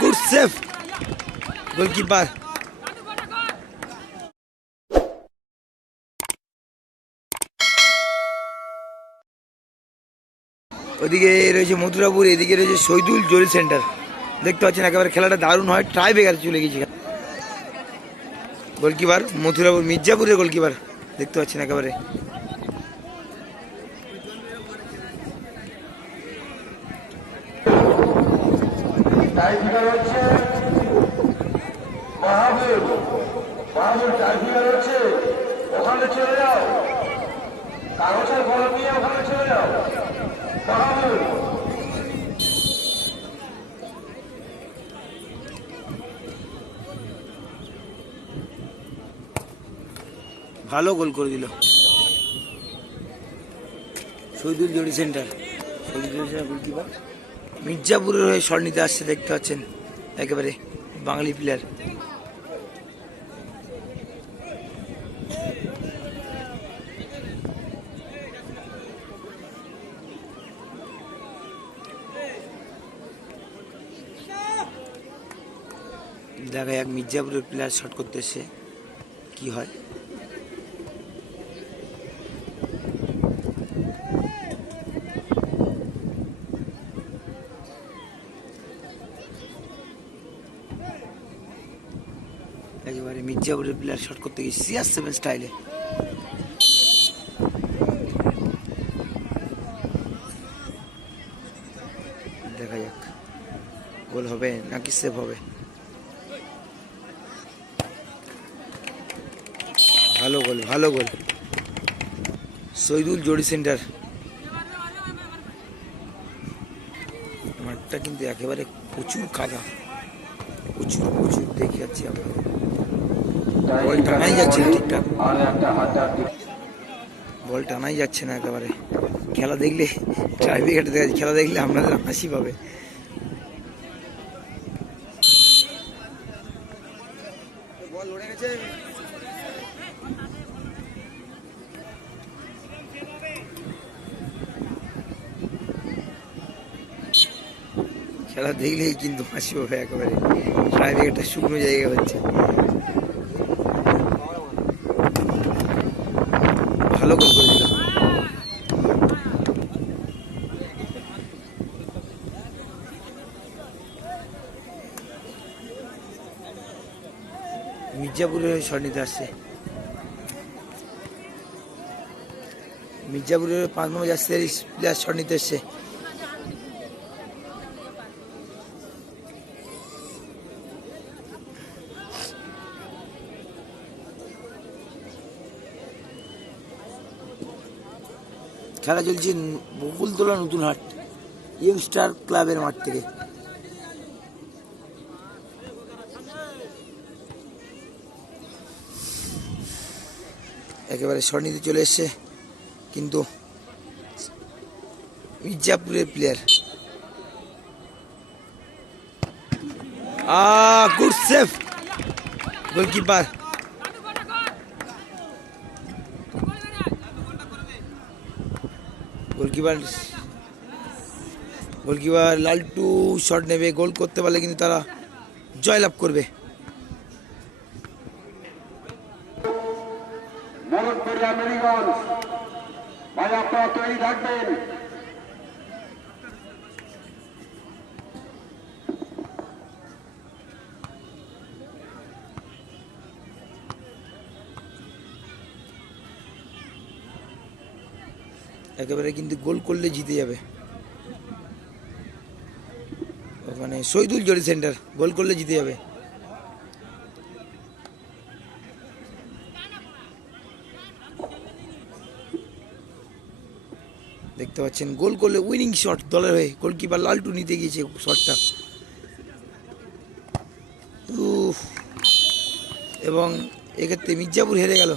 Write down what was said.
Good save goalkeeper ওদিকে রয়েছে মথুরাপুর, এদিকে রয়েছে শহীদুল জরি সেন্টার। দেখতে পাচ্ছেন একেবারে খেলাটা দারুণ হয় ট্রাই বেকার চলে গেছে। গোলকিপার মথুরাপুর, মির্জাপুরের গোলকিপার দেখতে পাচ্ছেন একেবারে। টাইফিকার হচ্ছে। হচ্ছে। ওখানে চলে যাও। কাগজের কলম নিয়ে ওখানে চলে যাও। ভালো গোল করে দিল। শহীদুল জড়ি সেন্টার। শহীদুল জড়ি সেন্টার গোলকিপার। মির্জাপুরের হয়ে নিতে আসছে, দেখতে পাচ্ছেন, একেবারে বাঙালি প্লেয়ার দেখা যাক মির্জাপুরের প্লেয়ার শট করতে এসে কি হয়। একেবারে মির্জাপুরের প্লেয়ার শট করতে গিয়ে সিআর সেভেন স্টাইলে দেখা যাক, গোল হবে নাকি সেভ হবে। ভালো গোল ভালো গোল। শহীদুল জড়ি সেন্টার মাঠটা কিন্তু একেবারে প্রচুর কাদা। প্রচুর প্রচুর দেখে যাচ্ছি আমরা। বল টানাই যাচ্ছে। না ঠিকঠাক বল টানাই যাচ্ছে না একেবারে। খেলা দেখলে ট্রাইব্রেকারে দেখা যাচ্ছে খেলা দেখলে আপনাদের হাসি পাবে। খেলা দেখলেই কিন্তু হাসি পাবে একেবারে। ট্রাইব্রেকারটা শুকনো জায়গা হচ্ছে। ভালো গোল করে দিল মির্জাপুরে শট নিতে আসছে। মির্জাপুরের পাঁচ নম্বর যাচ্ছে প্লেয়ার শট এসছে। খেলা চলছে বকুলতলা নতুন হাট ইয়ংস্টার ক্লাবের মাঠ থেকে। একেবারে স্বর্ণিতে চলে এসছে, কিন্তু মির্জাপুরের player a good save goalkeeper goalkeeper goalkeeper Laltu shot নেবে গোল করতে পারলে কিন্তু তারা জয়লাভ করবে মোরদপুর আমেরিগঞ্জ ভাই আপনারা তৈরি থাকবেন একেবারে কিন্তু গোল করলে জিতে যাবে। ওখানে শহীদুল জড়ি সেন্টার, গোল করলে জিতে যাবে। দেখতে পাচ্ছেন, গোল করলে উইনিং শট দলের হয়ে। গোলকিপার লালটু নিতে গিয়েছে শটটা এবং এক্ষেত্রে মির্জাপুর হেরে গেল।